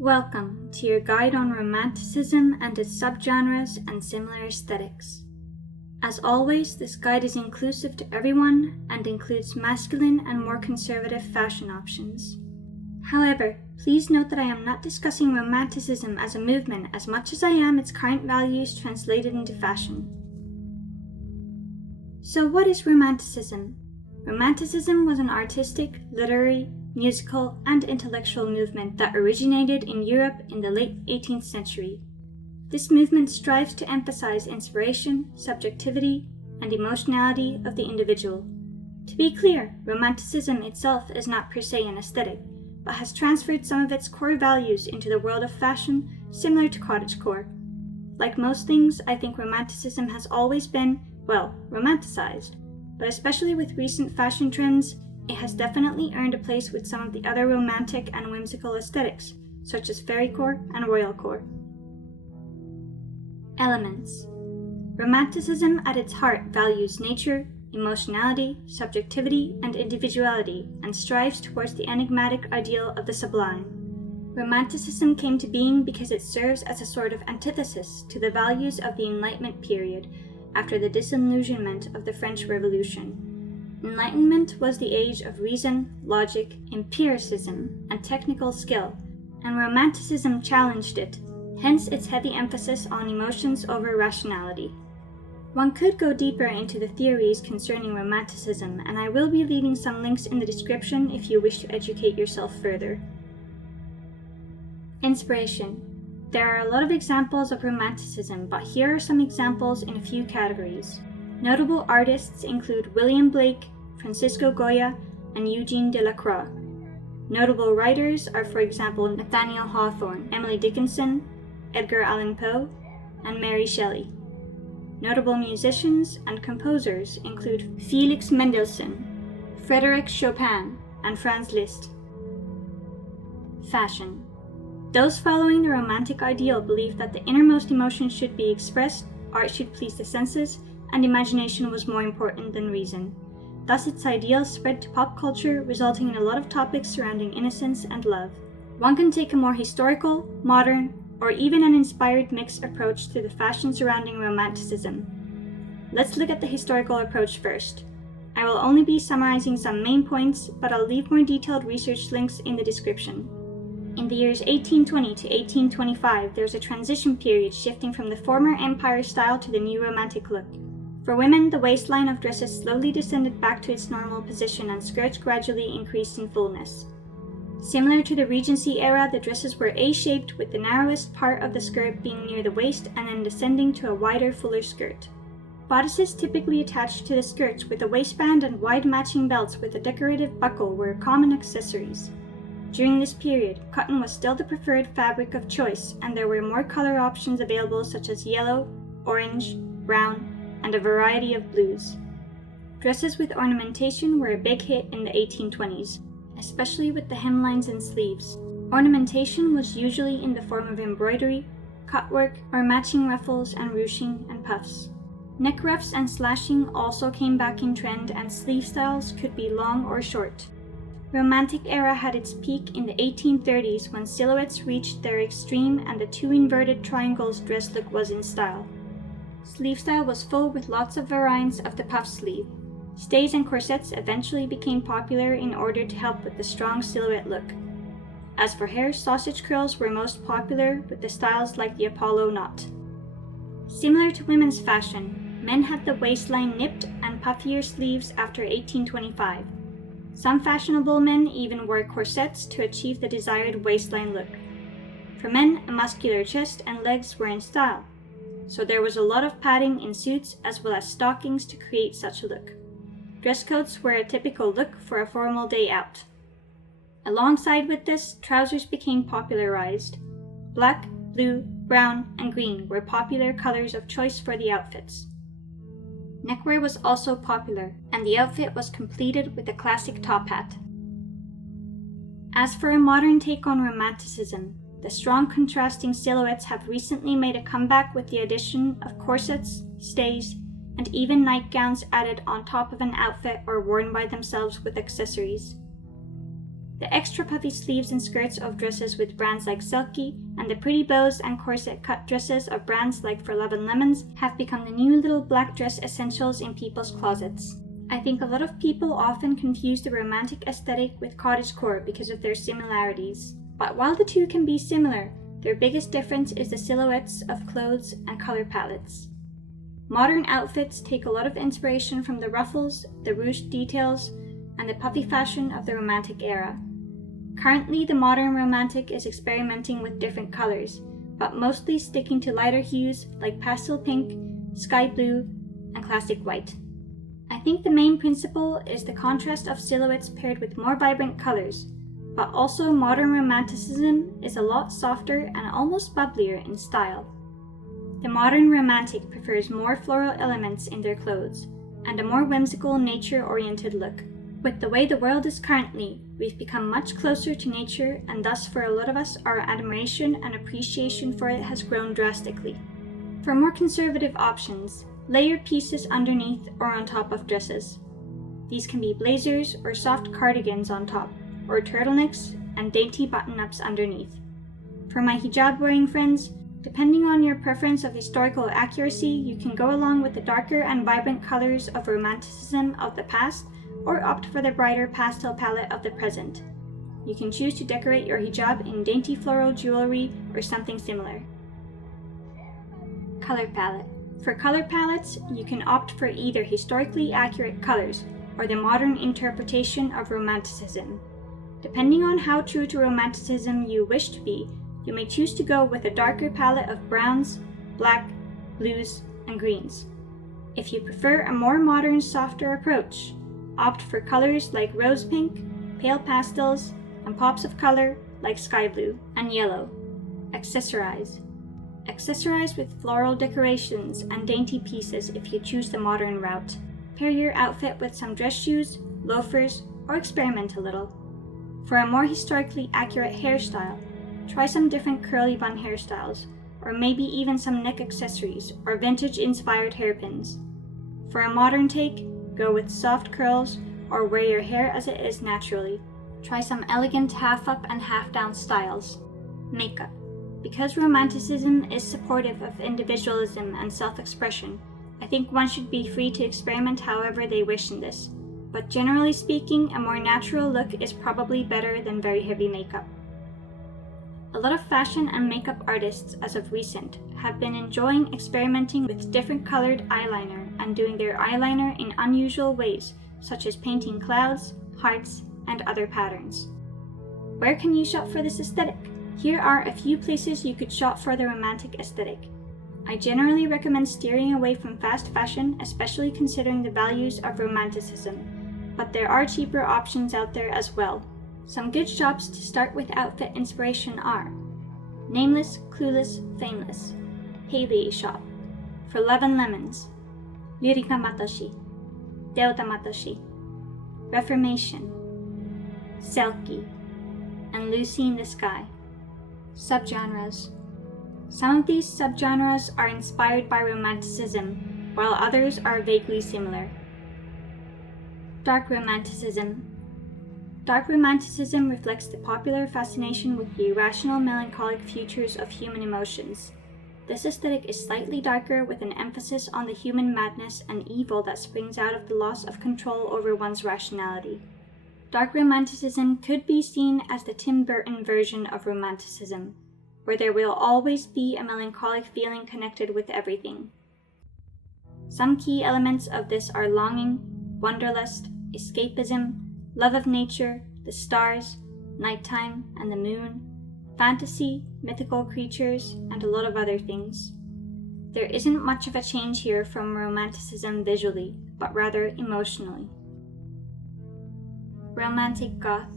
Welcome to your guide on romanticism and its subgenres and similar aesthetics. As always, this guide is inclusive to everyone and includes masculine and more conservative fashion options. However, please note that I am not discussing romanticism as a movement as much as I am its current values translated into fashion. So what is romanticism? Romanticism was an artistic, literary, musical, and intellectual movement that originated in Europe in the late 18th century. This movement strives to emphasize inspiration, subjectivity, and emotionality of the individual. To be clear, romanticism itself is not per se an aesthetic, but has transferred some of its core values into the world of fashion, similar to cottagecore. Like most things, I think romanticism has always been, romanticized, but especially with recent fashion trends, it has definitely earned a place with some of the other romantic and whimsical aesthetics, such as fairycore and royalcore. Elements. Romanticism at its heart values nature, emotionality, subjectivity, and individuality, and strives towards the enigmatic ideal of the sublime. Romanticism came to being because it serves as a sort of antithesis to the values of the Enlightenment period after the disillusionment of the French Revolution. Enlightenment was the age of reason, logic, empiricism, and technical skill, and Romanticism challenged it, hence its heavy emphasis on emotions over rationality. One could go deeper into the theories concerning Romanticism, and I will be leaving some links in the description if you wish to educate yourself further. Inspiration. There are a lot of examples of Romanticism, but here are some examples in a few categories. Notable artists include William Blake, Francisco Goya, and Eugene Delacroix. Notable writers are, for example, Nathaniel Hawthorne, Emily Dickinson, Edgar Allan Poe, and Mary Shelley. Notable musicians and composers include Felix Mendelssohn, Frédéric Chopin, and Franz Liszt. Fashion. Those following the romantic ideal believed that the innermost emotions should be expressed, art should please the senses, and imagination was more important than reason. Thus its ideals spread to pop culture, resulting in a lot of topics surrounding innocence and love. One can take a more historical, modern, or even an inspired mixed approach to the fashion surrounding Romanticism. Let's look at the historical approach first. I will only be summarizing some main points, but I'll leave more detailed research links in the description. In the years 1820 to 1825, there was a transition period shifting from the former Empire style to the new Romantic look. For women, the waistline of dresses slowly descended back to its normal position and skirts gradually increased in fullness. Similar to the Regency era, the dresses were A-shaped with the narrowest part of the skirt being near the waist and then descending to a wider, fuller skirt. Bodices typically attached to the skirts with a waistband and wide matching belts with a decorative buckle were common accessories. During this period, cotton was still the preferred fabric of choice, and there were more color options available such as yellow, orange, brown, and a variety of blues. Dresses with ornamentation were a big hit in the 1820s, especially with the hemlines and sleeves. Ornamentation was usually in the form of embroidery, cutwork, or matching ruffles and ruching and puffs. Neck ruffs and slashing also came back in trend, and sleeve styles could be long or short. Romantic era had its peak in the 1830s when silhouettes reached their extreme and the two inverted triangles dress look was in style. Sleeve style was full with lots of variants of the puff sleeve. Stays and corsets eventually became popular in order to help with the strong silhouette look. As for hair, sausage curls were most popular with the styles like the Apollo knot. Similar to women's fashion, men had the waistline nipped and puffier sleeves after 1825. Some fashionable men even wore corsets to achieve the desired waistline look. For men, a muscular chest and legs were in style, so there was a lot of padding in suits as well as stockings to create such a look. Dress coats were a typical look for a formal day out. Alongside with this, trousers became popularized. Black, blue, brown, and green were popular colors of choice for the outfits. Neckwear was also popular, and the outfit was completed with a classic top hat. As for a modern take on Romanticism, the strong contrasting silhouettes have recently made a comeback with the addition of corsets, stays, and even nightgowns added on top of an outfit or worn by themselves with accessories. The extra puffy sleeves and skirts of dresses with brands like �13 and the pretty bows and corset cut dresses of brands like For Love and Lemons have become the new little black dress essentials in people's closets. I think a lot of people often confuse the romantic aesthetic with cottagecore because of their similarities. But while the two can be similar, their biggest difference is the silhouettes of clothes and color palettes. Modern outfits take a lot of inspiration from the ruffles, the ruched details, and the puffy fashion of the Romantic era. Currently, the modern romantic is experimenting with different colors, but mostly sticking to lighter hues like pastel pink, sky blue, and classic white. I think the main principle is the contrast of silhouettes paired with more vibrant colors, but also modern romanticism is a lot softer and almost bubblier in style. The modern romantic prefers more floral elements in their clothes, and a more whimsical, nature-oriented look. With the way the world is currently, we've become much closer to nature, and thus for a lot of us our admiration and appreciation for it has grown drastically. For more conservative options, layered pieces underneath or on top of dresses. These can be blazers or soft cardigans on top, or turtlenecks and dainty button-ups underneath. For my hijab-wearing friends, depending on your preference of historical accuracy, you can go along with the darker and vibrant colors of romanticism of the past, or opt for the brighter pastel palette of the present. You can choose to decorate your hijab in dainty floral jewelry or something similar. Color palette. For color palettes, you can opt for either historically accurate colors or the modern interpretation of romanticism. Depending on how true to romanticism you wish to be, you may choose to go with a darker palette of browns, black, blues, and greens. If you prefer a more modern, softer approach, opt for colors like rose pink, pale pastels, and pops of color like sky blue and yellow. Accessorize. Accessorize with floral decorations and dainty pieces if you choose the modern route. Pair your outfit with some dress shoes, loafers, or experiment a little. For a more historically accurate hairstyle, try some different curly bun hairstyles, or maybe even some neck accessories or vintage-inspired hairpins. For a modern take, go with soft curls or wear your hair as it is naturally. Try some elegant half-up and half-down styles. Makeup. Because romanticism is supportive of individualism and self-expression, I think one should be free to experiment however they wish in this. But generally speaking, a more natural look is probably better than very heavy makeup. A lot of fashion and makeup artists as of recent have been enjoying experimenting with different colored eyeliner and doing their eyeliner in unusual ways, such as painting clouds, hearts, and other patterns. Where can you shop for this aesthetic? Here are a few places you could shop for the romantic aesthetic. I generally recommend steering away from fast fashion, especially considering the values of romanticism, but there are cheaper options out there as well. Some good shops to start with outfit inspiration are Nameless, Clueless, Fameless, Hayley Shop, For Love and Lemons, 𝚃𝚒𝚔𝚃𝚘𝚔, 𝚃𝚒𝚔𝚃𝚔, Reformation, 𝚃𝚒𝚔𝚃𝚘𝚔, and Lucy in the Sky. Subgenres. Some of these subgenres are inspired by romanticism, while others are vaguely similar. Dark romanticism. Dark romanticism reflects the popular fascination with the irrational, melancholic futures of human emotions. This aesthetic is slightly darker, with an emphasis on the human madness and evil that springs out of the loss of control over one's rationality. Dark romanticism could be seen as the Tim Burton version of romanticism, where there will always be a melancholic feeling connected with everything. Some key elements of this are longing, wanderlust, escapism, love of nature, the stars, nighttime, and the moon, fantasy, mythical creatures, and a lot of other things. There isn't much of a change here from romanticism visually, but rather emotionally. Romantic goth.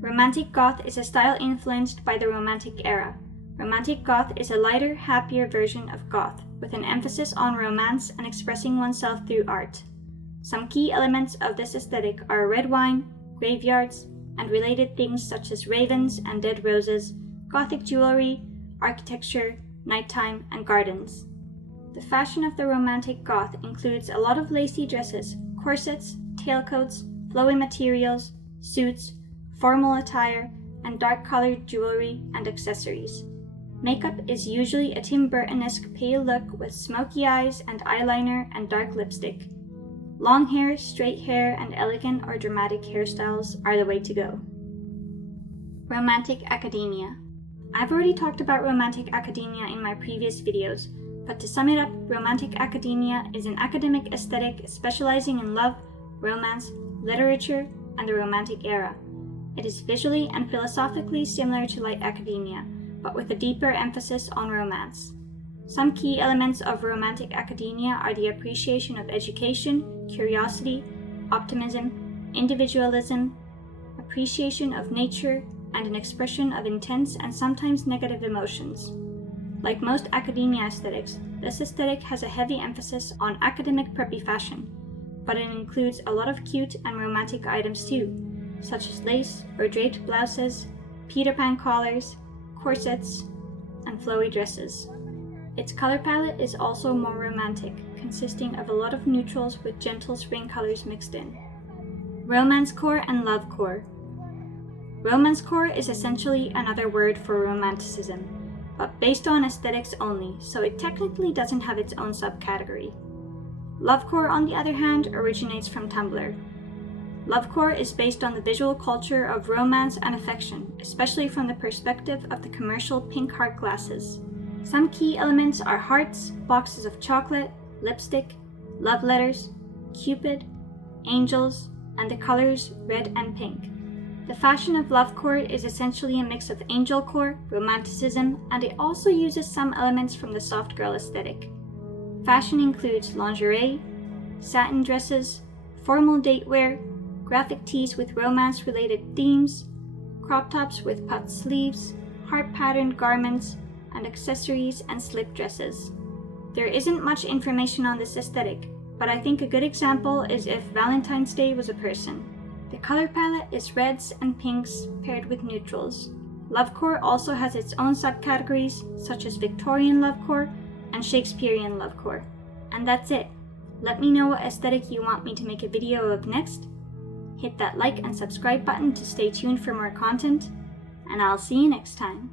Romantic goth is a style influenced by the Romantic era. Romantic goth is a lighter, happier version of goth, with an emphasis on romance and expressing oneself through art. Some key elements of this aesthetic are red wine, graveyards, and related things such as ravens and dead roses, gothic jewelry, architecture, nighttime, and gardens. The fashion of the Romantic goth includes a lot of lacy dresses, corsets, tailcoats, flowy materials, suits, formal attire, and dark-colored jewelry and accessories. Makeup is usually a Tim Burton-esque pale look with smoky eyes and eyeliner and dark lipstick. Long hair, straight hair, and elegant or dramatic hairstyles are the way to go. Romantic academia. I've already talked about romantic academia in my previous videos, but to sum it up, romantic academia is an academic aesthetic specializing in love, romance, literature, and the Romantic era. It is visually and philosophically similar to light academia, but with a deeper emphasis on romance. Some key elements of romantic academia are the appreciation of education, curiosity, optimism, individualism, appreciation of nature, and an expression of intense and sometimes negative emotions. Like most academia aesthetics, this aesthetic has a heavy emphasis on academic preppy fashion, but it includes a lot of cute and romantic items too, such as lace or draped blouses, Peter Pan collars, corsets, and flowy dresses. Its color palette is also more romantic, consisting of a lot of neutrals with gentle spring colors mixed in. Romancecore and lovecore. Romancecore is essentially another word for romanticism, but based on aesthetics only, so it technically doesn't have its own subcategory. Lovecore, on the other hand, originates from Tumblr. Lovecore is based on the visual culture of romance and affection, especially from the perspective of the commercial pink heart glasses. Some key elements are hearts, boxes of chocolate, lipstick, love letters, Cupid, angels, and the colors red and pink. The fashion of lovecore is essentially a mix of angelcore, romanticism, and it also uses some elements from the soft girl aesthetic. Fashion includes lingerie, satin dresses, formal date wear, graphic tees with romance-related themes, crop tops with puffed sleeves, heart-patterned garments, and accessories and slip dresses. There isn't much information on this aesthetic, but I think a good example is if Valentine's Day was a person. The color palette is reds and pinks paired with neutrals. Lovecore also has its own subcategories, such as Victorian lovecore and Shakespearean lovecore. And that's it. Let me know what aesthetic you want me to make a video of next. Hit that like and subscribe button to stay tuned for more content, and I'll see you next time.